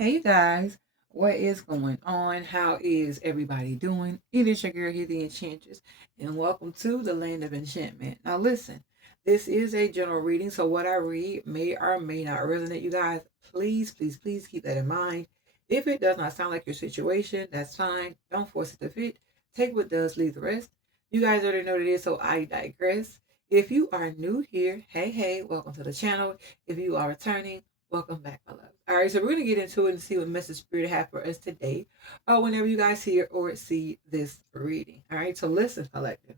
Hey you guys, what is going on? How is everybody doing? It is your girl here, the Enchantress, and welcome to the Land of Enchantment. Now, listen, this is a general reading, so what I read may or may not resonate. You guys, please, please, please keep that in mind. If it does not sound like your situation, that's fine. Don't force it to fit. Take what does, leave the rest. You guys already know what it is, so I digress. If you are new here, hey, hey, welcome to the channel. If you are returning, welcome back, my love. All right, so we're gonna get into it and see what message spirit have for us today, or whenever you guys hear or see this reading. All right, so listen, collective.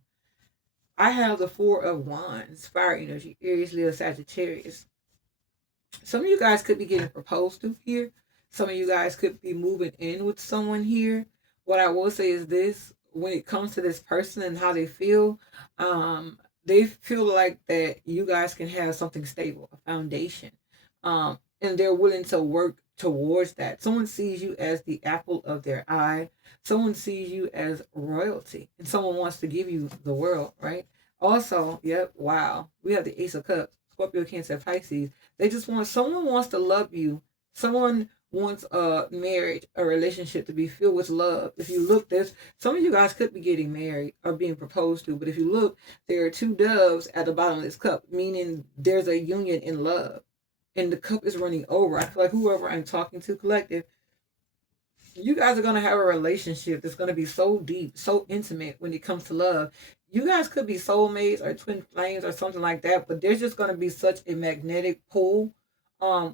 I have the Four of Wands, fire energy, Aries, Leo, Sagittarius. Some of you guys could be getting proposed to here. Some of you guys could be moving in with someone here. What I will say is this: when it comes to this person and how they feel like that you guys can have something stable, a foundation, and they're willing to work towards that. Someone sees you as the apple of their eye. Someone sees you as royalty, and someone wants to give you the world, right? Also, yep, wow, we have the Ace of Cups, Scorpio, Cancer, Pisces. They just want someone wants to love you. Someone wants a marriage, a relationship to be filled with love. If you look, there's some of you guys could be getting married or being proposed to, but if you look, there are two doves at the bottom of this cup, meaning there's a union in love. And the cup is running over. I feel like whoever I'm talking to, collective, you guys are gonna have a relationship that's gonna be so deep, so intimate when it comes to love. You guys could be soulmates or twin flames or something like that, but there's just gonna be such a magnetic pull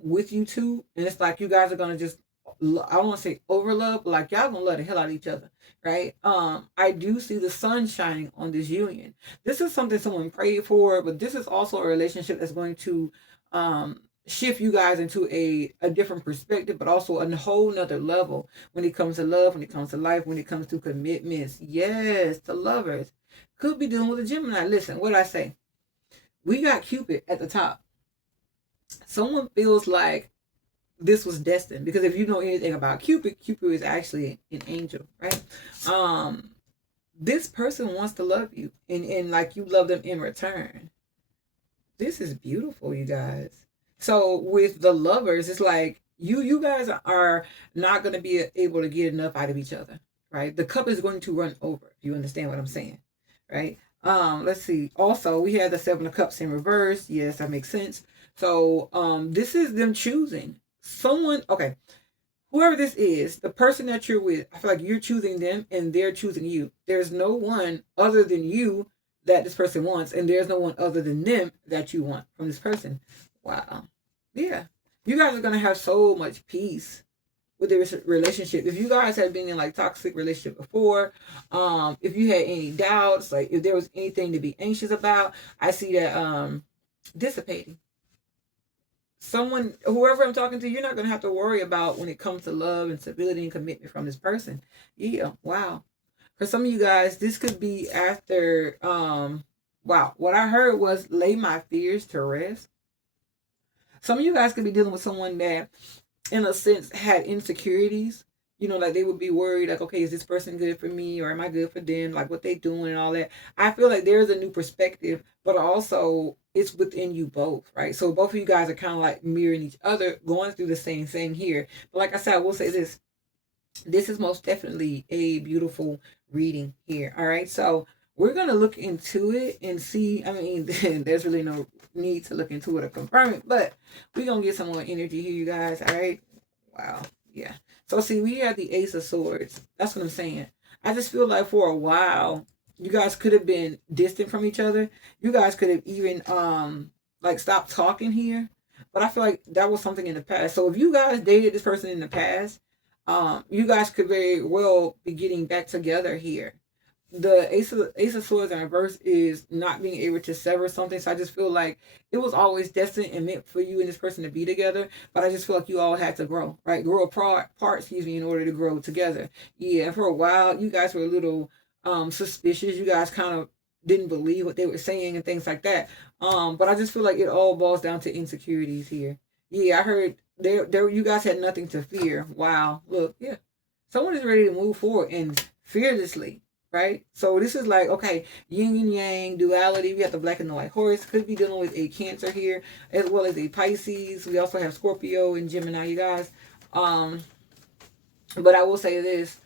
with you two, and it's like you guys are gonna just I don't want to say over love, but like y'all gonna love the hell out of each other, right? I do see the sun shining on this union. This is something someone prayed for, but this is also a relationship that's going to shift you guys into a different perspective, but also a whole nother level when it comes to love, when it comes to life, when it comes to commitments. Yes, the lovers could be dealing with a Gemini. Listen, what I say, we got Cupid at the top. Someone feels like this was destined because if you know anything about Cupid, Cupid is actually an angel, right? Um, this person wants to love you, and like you love them in return. This is beautiful, you guys. So with the lovers, it's like you guys are not going to be able to get enough out of each other, right? The cup is going to run over. If you understand what I'm saying, right? Let's see. Also, we have the Seven of Cups in reverse. Yes, that makes sense. So this is them choosing someone. Okay, whoever this is, the person that you're with, I feel like you're choosing them and they're choosing you. There's no one other than you that this person wants, and there's no one other than them that you want from this person. Wow. Yeah. You guys are gonna have so much peace with the relationship. If you guys had been in like toxic relationship before, if you had any doubts, like if there was anything to be anxious about, I see that dissipating. Someone, whoever I'm talking to, you're not gonna have to worry about when it comes to love and stability and commitment from this person. Yeah, wow. For some of you guys, this could be after wow, what I heard was lay my fears to rest. Some of you guys could be dealing with someone that in a sense had insecurities. You know, like they would be worried, like, okay, is this person good for me or am I good for them? Like what they doing and all that. I feel like there's a new perspective, but also it's within you both, right? So both of you guys are kind of like mirroring each other, going through the same thing here. But like I said, I will say this. This is most definitely a beautiful reading here. All right. So we're gonna look into it and see. I mean, there's really no need to look into it or confirm it, but we're gonna get some more energy here, you guys. All right. Wow. Yeah. So see, we have the Ace of Swords. That's what I'm saying. I just feel like for a while, you guys could have been distant from each other. You guys could have even like stopped talking here. But I feel like that was something in the past. So if you guys dated this person in the past, you guys could very well be getting back together here. The Ace of Swords in reverse is not being able to sever something. So I just feel like it was always destined and meant for you and this person to be together. But I just feel like you all had to grow, right? Grow apart, excuse me, in order to grow together. Yeah, for a while, you guys were a little suspicious. You guys kind of didn't believe what they were saying and things like that. But I just feel like it all boils down to insecurities here. Yeah, I heard there you guys had nothing to fear. Wow. Look, yeah. Someone is ready to move forward and fearlessly, right? So this is like, okay, yin and yang, duality. We have the black and the white horse. Could be dealing with a Cancer here, as well as a Pisces. We also have Scorpio and Gemini, you guys. But I will say this.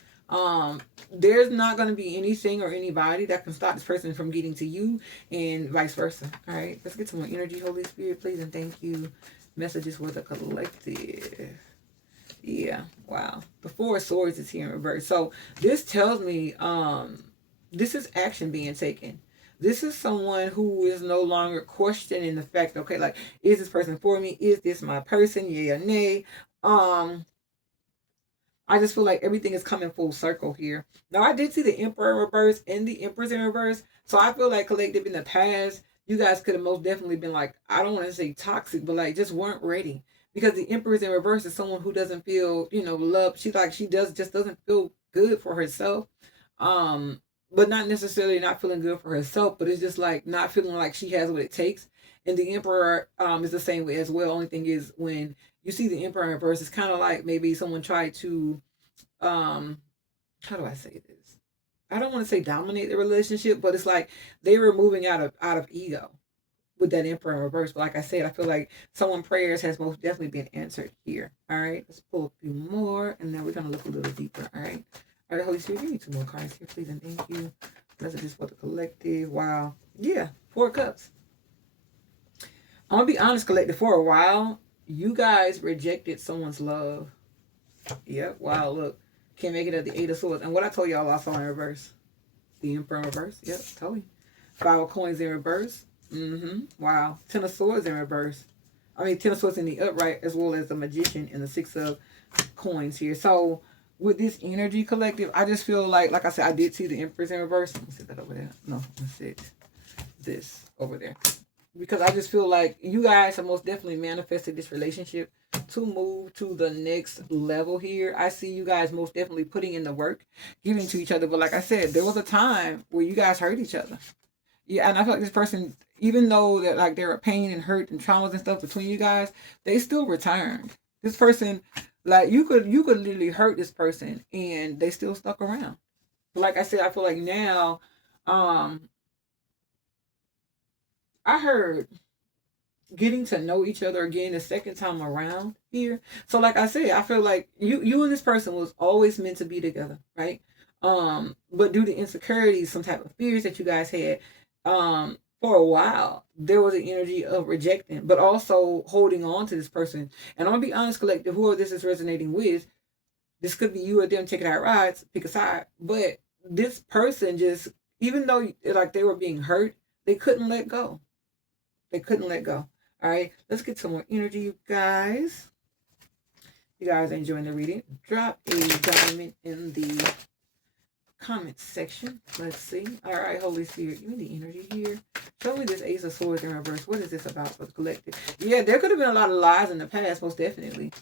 There's not going to be anything or anybody that can stop this person from getting to you, and vice versa. All right, let's get some more energy, Holy Spirit, please, and thank you. Messages for the collective. Yeah, wow. The Four of Swords is here in reverse. So this tells me this is action being taken. This is someone who is no longer questioning the fact, okay, like, is this person for me? Is this my person? Yeah or nay? I just feel like everything is coming full circle here. Now, I did see the Emperor in reverse and the Empress in reverse. So I feel like collective in the past, you guys could have most definitely been like, I don't want to say toxic, but like just weren't ready. Because the Empress in reverse is someone who doesn't feel, love. She doesn't feel good for herself. Um, but not necessarily not feeling good for herself, but it's just like not feeling like she has what it takes. And the Emperor is the same way as well. Only thing is when you see the Emperor in reverse, it's kind of like maybe someone tried to um how do I say this? I don't want to say dominate the relationship, but it's like they were moving out of ego with that Emperor in reverse. But like I said, I feel like someone prayers has most definitely been answered here. All right, let's pull a few more, and then we're gonna look a little deeper. All right, Holy Spirit, give me two more cards here, please, and thank you. Messages for the collective. Wow, yeah, Four of Cups. I'm gonna be honest, collective. For a while, you guys rejected someone's love. Yep. Wow. Look, can't make it at the Eight of Swords. And what I told y'all, I saw in reverse. The Emperor in reverse. Yep. Totally. Five of Coins in reverse. Wow. Ten of Swords in reverse. I mean, Ten of Swords in the upright, as well as the Magician and the Six of Coins here. So with this energy collective, I just feel like I said, I did see the Empress in reverse. Let me sit that over there. No, let's sit this over there. Because I just feel like you guys have most definitely manifested this relationship to move to the next level here. I see you guys most definitely putting in the work, giving to each other. But like I said, there was a time where you guys hurt each other. Yeah, and I feel like this person, even though that like there were pain and hurt and traumas and stuff between you guys, they still returned. This person, like you could literally hurt this person and they still stuck around. But like I said, I feel like now, um, I heard getting to know each other again the second time around here. So like I said, I feel like you and this person was always meant to be together, right? But due to insecurities, some type of fears that you guys had, for a while, there was an energy of rejecting, but also holding on to this person. And I'm gonna be honest, collective, whoever this is resonating with, this could be you or them taking out rides, pick a side. But this person just, even though like they were being hurt, they couldn't let go. They couldn't let go. All right, let's get some more energy, you guys. You guys are enjoying the reading. Drop a diamond in the comment section. Let's see. All right, Holy Spirit, give me the energy here. Show me this Ace of Swords in reverse. What is this about for the collective? Yeah, there could have been a lot of lies in the past, most definitely.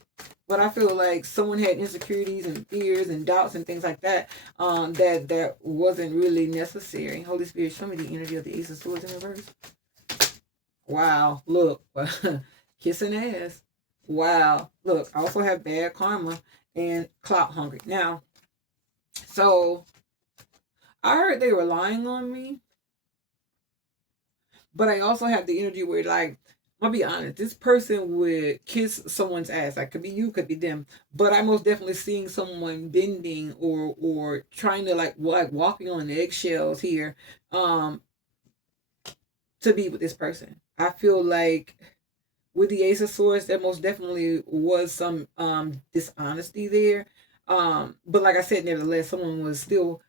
But I feel like someone had insecurities and fears and doubts and things like that, that wasn't really necessary. Holy Spirit, show me the energy of the Ace of Swords in reverse. Wow, look, kissing ass. Wow, look, I also have bad karma and clout hungry. Now, so I heard they were lying on me, but I also have the energy where, like, I'll be honest, this person would kiss someone's ass. Like, could be you, could be them. But I'm most definitely seeing someone bending or trying to like walking on eggshells here, to be with this person. I feel like with the Ace of Swords, there most definitely was some dishonesty there. But like I said, nevertheless, someone was still.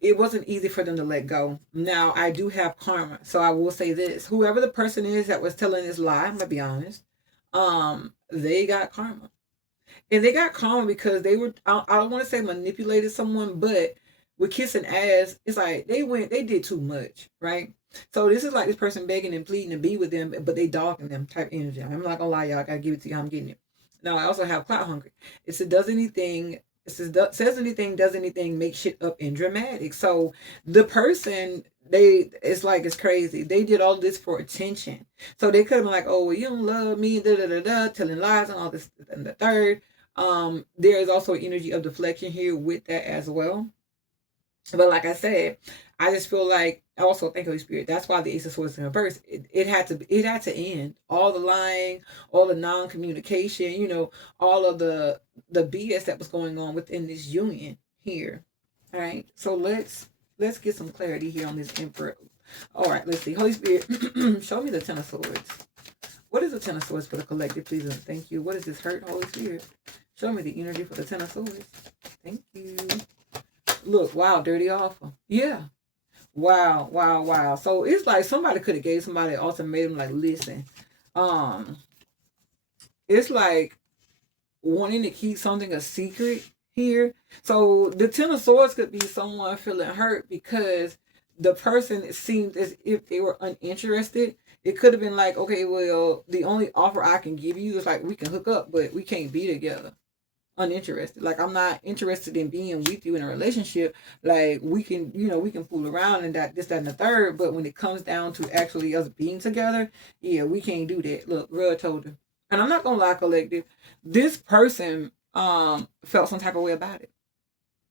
It wasn't easy for them to let go. Now I do have karma, so I will say this: whoever the person is that was telling this lie, I'm gonna be honest. They got karma, and they got karma because they were. I don't want to say manipulated someone, but with kissing ass, it's like they did too much, right? So this is like this person begging and pleading to be with them, but they dogging them type energy. I'm not gonna lie, y'all. I gotta give it to you. I'm getting it. Now I also have clout hungry. It says does anything. It says anything, does anything, make shit up and dramatic. So the person it's like it's crazy. They did all this for attention. So they could have been like, oh, well, you don't love me, da da da da, telling lies and all this and the third. There is also energy of deflection here with that as well. But like I said, I just feel like, also thank Holy Spirit. That's why the Ace of Swords in reverse. It had to end. All the lying, all the non-communication, all of the BS that was going on within this union here. All right. So let's get some clarity here on this Emperor. All right, let's see. Holy Spirit, show me the Ten of Swords. What is the Ten of Swords for the collective, please? And thank you. What is this hurt, Holy Spirit? Show me the energy for the Ten of Swords. Thank you. Look, wow, dirty offer. Yeah. Wow, wow, wow. So it's like somebody could have gave somebody an ultimatum, like, listen, um, it's like wanting to keep something a secret here. So the Ten of Swords could be someone feeling hurt because the person seemed as if they were uninterested. It could have been like, okay, well, the only offer I can give you is like we can hook up, but we can't be together. Uninterested. Like, I'm not interested in being with you in a relationship. Like, we can, we can fool around and that, this, that, and the third. But when it comes down to actually us being together, yeah, we can't do that. Look, real told her. And I'm not gonna lie, collective. This person felt some type of way about it.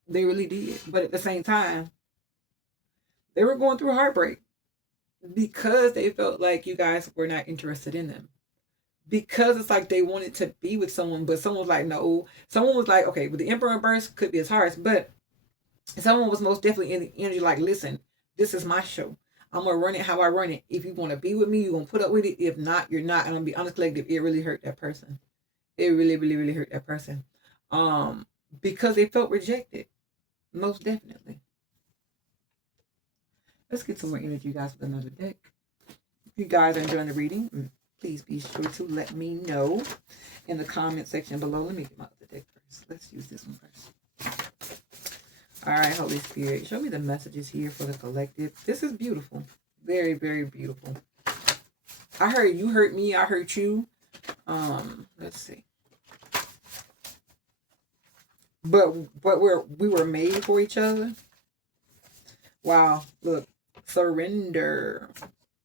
They really did. But at the same time, they were going through heartbreak because they felt like you guys were not interested in them. Because it's like they wanted to be with someone, but someone was like, no. Someone was like, okay, but the Emperor burst could be as harsh, but someone was most definitely in the energy like, listen, this is my show. I'm gonna run it how I run it. If you want to be with me, you're gonna put up with it. If not, you're not. And I'm gonna be honest, collective, it really hurt that person. It really, really, really hurt that person. Because they felt rejected. Most definitely. Let's get some more energy, you guys, with another deck. If you guys are enjoying the reading, please be sure to let me know in the comment section below. Let me get my other deck first. Let's use this one first. All right, Holy Spirit, show me the messages here for the collective. This is beautiful. Very, very beautiful. I heard you hurt me. I hurt you. Let's see. But we were made for each other. Wow. Look, surrender.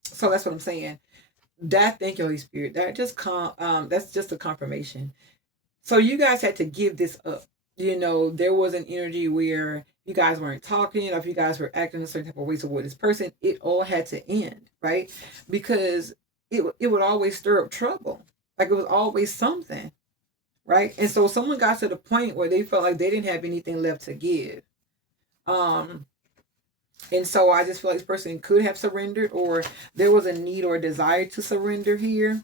So that's what I'm saying. Thank you, Holy Spirit. That's just a confirmation. So you guys had to give this up. There was an energy where you guys weren't talking, or if you guys were acting a certain type of way toward this person, it all had to end, right? Because it would always stir up trouble. Like, it was always something, right? And so someone got to the point where they felt like they didn't have anything left to give. And so I just feel like this person could have surrendered, or there was a need or a desire to surrender here.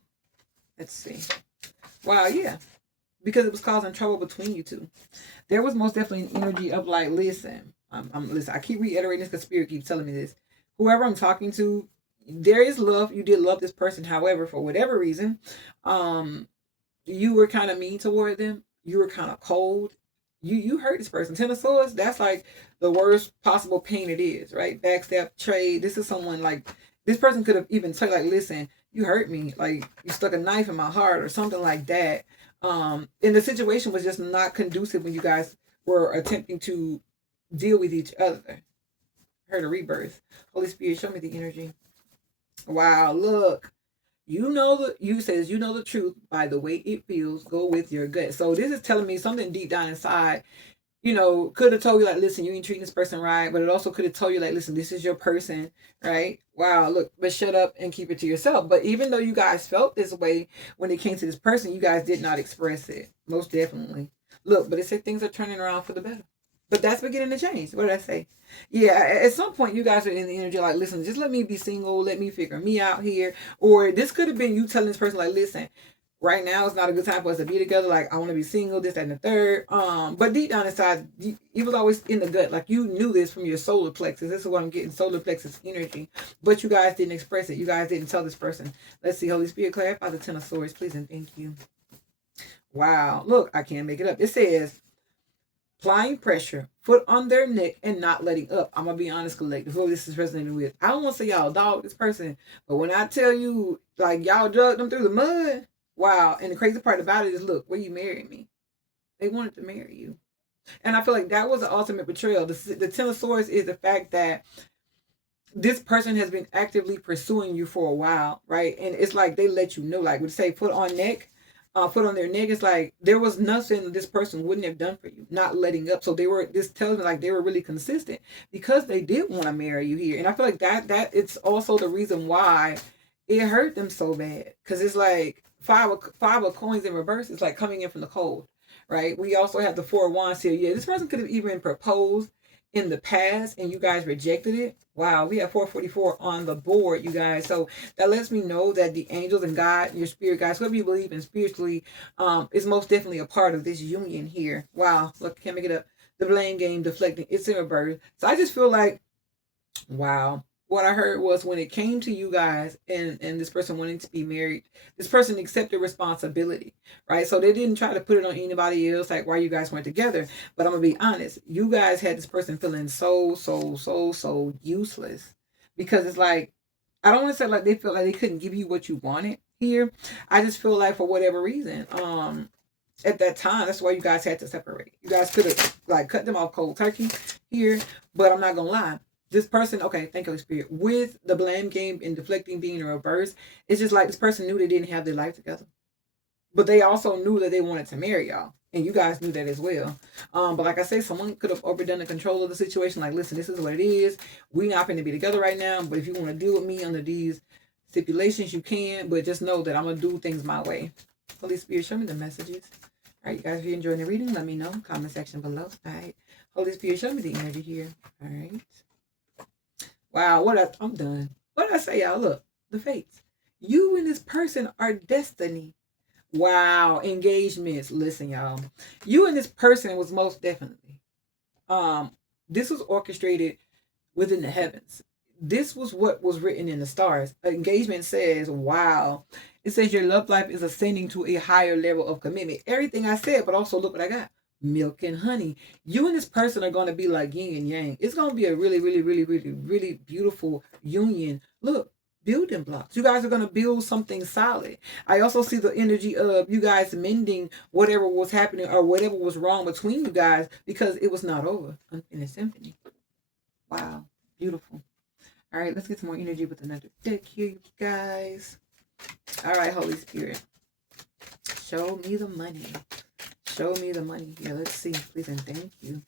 Let's see. Wow, yeah. Because it was causing trouble between you two. There was most definitely an energy of like, listen, listen, I keep reiterating this because Spirit keeps telling me this. Whoever I'm talking to, there is love. You did love this person. However, for whatever reason, you were kind of mean toward them. You were kind of cold. You hurt this person. Ten of Swords, that's like the worst possible pain it is, right? Backstab, trade. This is someone like, this person could have even said like, listen, you hurt me. Like, you stuck a knife in my heart or something like that. And the situation was just not conducive when you guys were attempting to deal with each other. Heard a rebirth. Holy Spirit, show me the energy. Wow, look. You know the truth by the way it feels. Go with your gut. So this is telling me something deep down inside, could have told you like, listen, you ain't treating this person right. But it also could have told you like, listen, this is your person, right? Wow, look, but shut up and keep it to yourself. But even though you guys felt this way when it came to this person, you guys did not express it. Most definitely. Look, but it said things are turning around for the better. But that's beginning to change. What did I say? Yeah, at some point you guys are in the energy like, listen, just let me be single. Let me figure me out here. Or this could have been you telling this person like, listen, right now it's not a good time for us to be together. Like, I want to be single, this, that, and the third. But deep down inside, it was always in the gut. Like, you knew this from your solar plexus. This is what I'm getting, solar plexus energy. But you guys didn't express it. You guys didn't tell this person. Let's see, Holy Spirit, clarify the Ten of Swords, please, and thank you. Wow, look, I can't make it up. It says, applying pressure, foot on their neck, and not letting up. I'm going to be honest, collective, who this is resonating with. I don't want to say y'all dog this person, but when I tell you, like, y'all drugged them through the mud, wow. And the crazy part about it is, look, where you married me. They wanted to marry you. And I feel like that was the ultimate betrayal. The Ten of Swords is the fact that this person has been actively pursuing you for a while, right? And it's like they let you know, like, would say foot on neck. foot on their neck. It's like there was nothing this person wouldn't have done for you, not letting up. So they were, this tells me like they were really consistent because they did want to marry you here. And I feel like that it's also the reason why it hurt them so bad. Because it's like five of coins in reverse. It's like coming in from the cold, right? We also have the four of wands here. Yeah, this person could have even proposed in the past and you guys rejected it. Wow, we have 444 on the board, you guys. So that lets me know that the angels and God, your spirit guys, whoever you believe in spiritually, is most definitely a part of this union here. Wow, look, can't make it up. The blame game deflecting, it's in reverse. So I just feel like, wow. What I heard was when it came to you guys and this person wanting to be married, this person accepted responsibility, right? So they didn't try to put it on anybody else, like why you guys weren't together. But I'm gonna be honest, you guys had this person feeling so useless because it's like, I don't want to say like they felt like they couldn't give you what you wanted here. I just feel like for whatever reason, at that time, that's why you guys had to separate. You guys could have like cut them off cold turkey here, but I'm not gonna lie, this person, okay, thank you, Holy Spirit, with the blame game and deflecting being in reverse, it's just like this person knew they didn't have their life together. But they also knew that they wanted to marry y'all. And you guys knew that as well. But like I say, someone could have overdone the control of the situation. Like, listen, this is what it is. We're not going to be together right now. But if you want to deal with me under these stipulations, you can. But just know that I'm going to do things my way. Holy Spirit, show me the messages. All right, you guys, if you're enjoying the reading, let me know. Comment section below. All right. Holy Spirit, show me the energy here. All right. Wow, I'm done. What did I say, y'all? Look, the fates. You and this person are destiny. Wow, engagements. Listen, y'all. You and this person was most definitely. This was orchestrated within the heavens. This was what was written in the stars. Engagement says, wow. It says your love life is ascending to a higher level of commitment. Everything I said, but also look what I got. Milk and honey. You and this person are going to be like yin and yang. It's going to be a really beautiful union. Look, building blocks. You guys are going to build something solid. I also see the energy of you guys mending whatever was happening or whatever was wrong between you guys because it was not over. Unfinished symphony. Wow. Beautiful. All right, let's get some more energy with another deck here, you guys. All right, Holy Spirit. Show me the money. Show me the money here. Let's see. Please and thank you.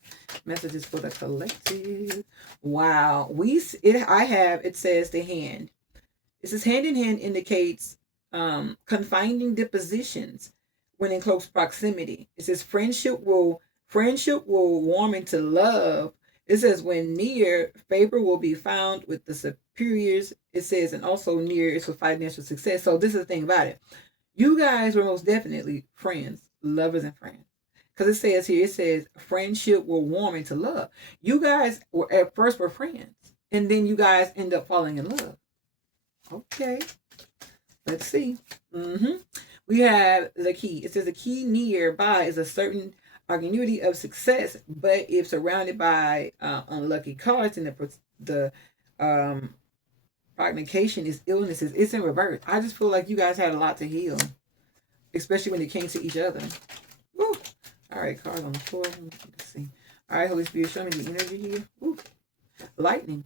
Messages for the collective. Wow. It says the hand. It says hand in hand indicates confining depositions when in close proximity. It says friendship will warm into love. It says when near, favor will be found with the superiors. It says, and also near is for financial success. So this is the thing about it. You guys were most definitely friends, lovers and friends. Because it says friendship will warm into love. You guys were at first were friends. And then you guys end up falling in love. Okay. Let's see. We have the key. It says the key nearby is a certain continuity of success, but if surrounded by unlucky cards and the prognostication is illnesses, it's in reverse. I just feel like you guys had a lot to heal, especially when it came to each other. Woo. All right, cards on the floor. Let's see. All right, Holy Spirit, show me the energy here. Woo. Lightning.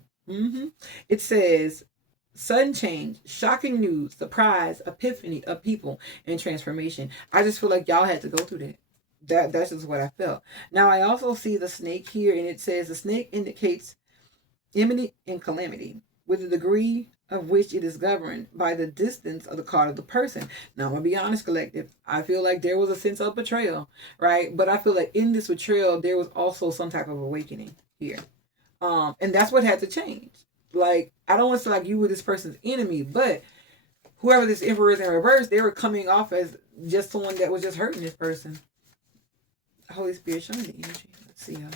It says sudden change, shocking news, surprise, epiphany of people, and transformation. I just feel like y'all had to go through that. That's just what I felt. Now I also see the snake here, and it says the snake indicates imminent and calamity, with the degree of which it is governed by the distance of the card of the person. Now I'm gonna be honest, collective. I feel like there was a sense of betrayal, right? But I feel like in this betrayal, there was also some type of awakening here. And that's what had to change. Like, I don't want to say like you were this person's enemy, but whoever this emperor is in reverse, they were coming off as just someone that was just hurting this person. Holy Spirit, show me the energy. Let's see y'all.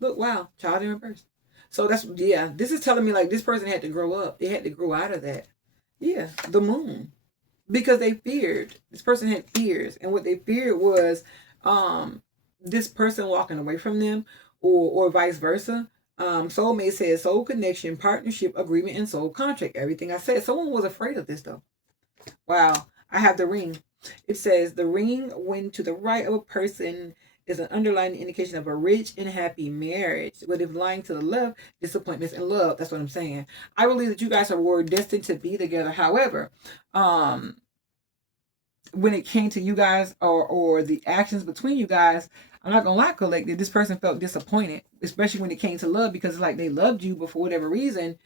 Look, wow, child in reverse. So this is telling me like this person had to grow up. They had to grow out of that. Yeah, the moon. Because they feared. This person had fears. And what they feared was this person walking away from them or vice versa. Soulmate says soul connection, partnership, agreement, and soul contract. Everything I said. Someone was afraid of this though. Wow. I have the ring. It says the ring when to the right of a person is an underlying indication of a rich and happy marriage. But if lying to the left, disappointments and love. That's what I'm saying. I believe that you guys were destined to be together. However, when it came to you guys, or the actions between you guys, I'm not gonna lie, collective, this person felt disappointed, especially when it came to love, because it's like they loved you, but for whatever reason,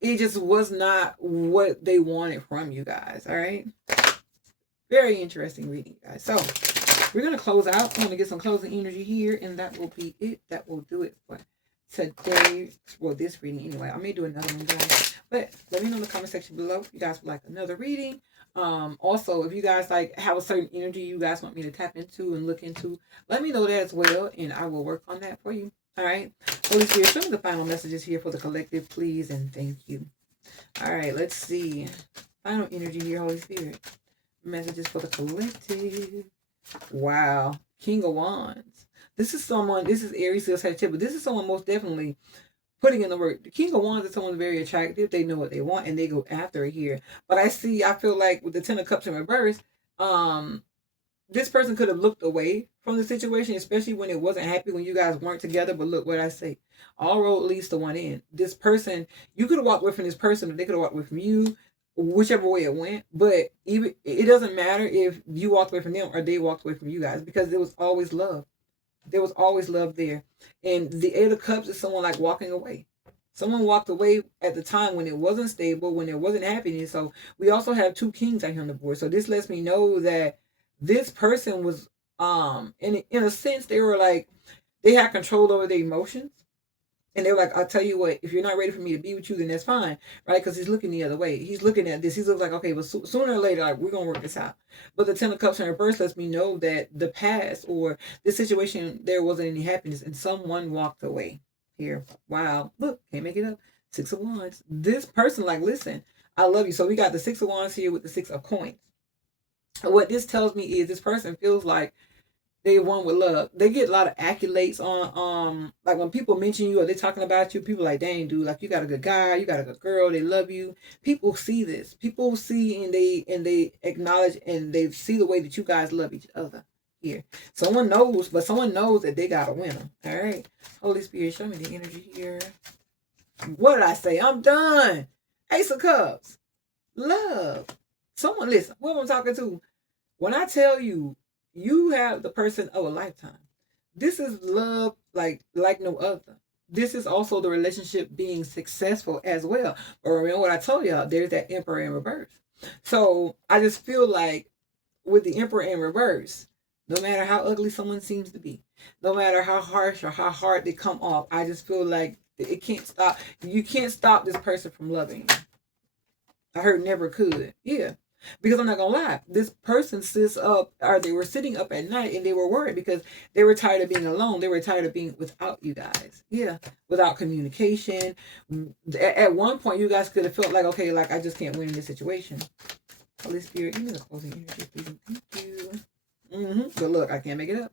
it just was not what they wanted from you guys. All right. Very interesting reading, guys. So we're gonna close out. I'm gonna get some closing energy here, and that will be it. That will do it for today. Well, this reading anyway. I may do another one, guys. But let me know in the comment section below if you guys would like another reading. Also, if you guys like have a certain energy you guys want me to tap into and look into, let me know that as well, and I will work on that for you. All right. Holy Spirit, show me the final messages here for the collective, please, and thank you. All right, let's see. Final energy here, Holy Spirit. Messages for the collective. Wow. King of Wands. This is Aries, Leo, Sagittarius, but this is someone most definitely putting in the work. The King of Wands is someone very attractive. They know what they want and they go after it here. But I feel like with the Ten of Cups in reverse, this person could have looked away from the situation, especially when it wasn't happy, when you guys weren't together. But look what I say. All road leads to one end. This person, you could have walked away from this person, or they could have walked away from you, whichever way it went. But even it doesn't matter if you walked away from them or they walked away from you guys, because there was always love. There was always love there. And the Eight of Cups is someone like walking away. Someone walked away at the time when it wasn't stable, when there wasn't happiness. So we also have two kings out here on the board. So this lets me know that this person was in a sense, they were like, they had control over their emotions. And they were like, I'll tell you what, if you're not ready for me to be with you, then that's fine, right? Because he's looking the other way. He's looking at this. He looks like, okay, but sooner or later, like, we're going to work this out. But the Ten of Cups in reverse lets me know that the past or this situation, there wasn't any happiness, and someone walked away here. Wow. Look, can't make it up. Six of Wands. This person, like, listen, I love you. So we got the Six of Wands here with the Six of Coins. What this tells me is this person feels like they won with love. They get a lot of accolades on like when people mention you or they're talking about you, people like, dang dude, like you got a good guy, you got a good girl, they love you. People see this. People see and they acknowledge and they see the way that you guys love each other here. Someone knows that they got a winner. All right. Holy Spirit, show me the energy here. What did I say? I'm done. Ace of Cups. Love. Someone listen, who am I talking to? When I tell you, you have the person of a lifetime. This is love like no other. This is also the relationship being successful as well. But remember what I told y'all, there's that Emperor in reverse. So I just feel like with the Emperor in reverse, no matter how ugly someone seems to be, no matter how harsh or how hard they come off, I just feel like it can't stop. You can't stop this person from loving you. I heard never could. Yeah. Because I'm not gonna lie, this person sits up, or they were sitting up at night and they were worried because they were tired of being alone. They were tired of being without you guys. Yeah, without communication. At one point, you guys could have felt like, okay, like I just can't win in this situation. Holy Spirit, give me the closing energy, please. Thank you. But look, I can't make it up.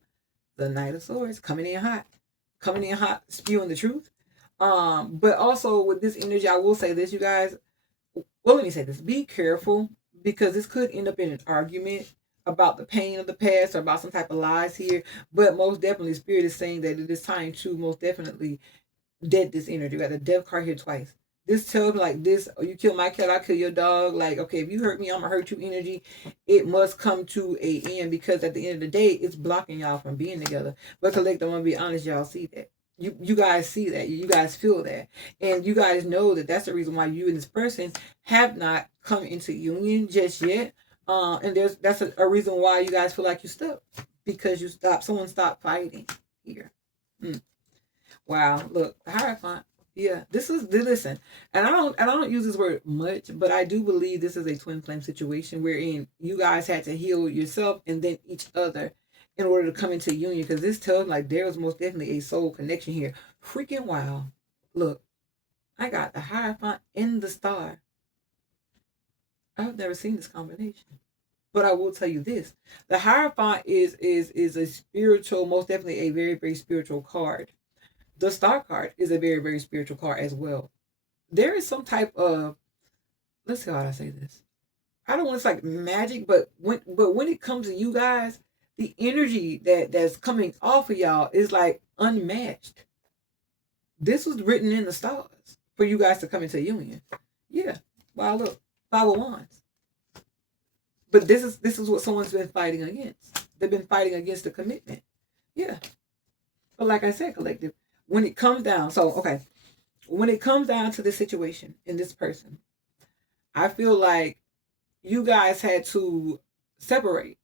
The Knight of Swords coming in hot, spewing the truth. But also with this energy, I will say this, you guys. Well, let me say this: be careful, because this could end up in an argument about the pain of the past or about some type of lies here. But most definitely, Spirit is saying that it is time to most definitely dead this energy. We got the Death card here twice. This tells me like this: oh, you kill my cat, I kill your dog. Like, okay, if you hurt me, I'm gonna hurt you energy. It must come to a end, because at the end of the day, it's blocking y'all from being together. But collective, I'm gonna be honest, y'all see that. You guys see that, you guys feel that, and you guys know that that's the reason why you and this person have not come into union just yet. And that's a reason why you guys feel like you stuck, because someone stopped fighting here. Wow, look, Hierophant. Yeah, listen, and I don't use this word much, but I do believe this is a twin flame situation wherein you guys had to heal yourself and then each other in order to come into union, because this tells like there was most definitely a soul connection here. Freaking wow. Look, I got the Hierophant in the Star. I've never seen this combination. But I will tell you this. The Hierophant is a spiritual, most definitely a very, very spiritual card. The Star card is a very, very spiritual card as well. There is some type of, let's see how I say this. I don't want to say like magic, but when it comes to you guys, the energy that's coming off of y'all is like unmatched. This was written in the stars for you guys to come into union. Yeah. Wow, look. 5 of Wands. But this is what someone's been fighting against. They've been fighting against the commitment. Yeah. But like I said, collective, when it comes down, so okay, when it comes down to this situation and this person, I feel like you guys had to separate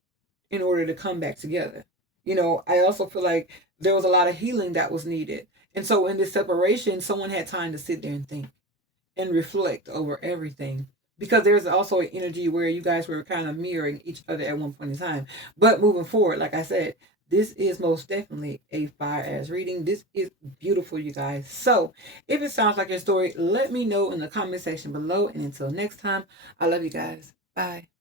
in order to come back together. I also feel like there was a lot of healing that was needed. And so in this separation, someone had time to sit there and think and reflect over everything. Because there's also an energy where you guys were kind of mirroring each other at one point in time. But moving forward, like I said, this is most definitely a fire ass reading. This is beautiful, you guys. So if it sounds like your story, let me know in the comment section below. And until next time, I love you guys. Bye.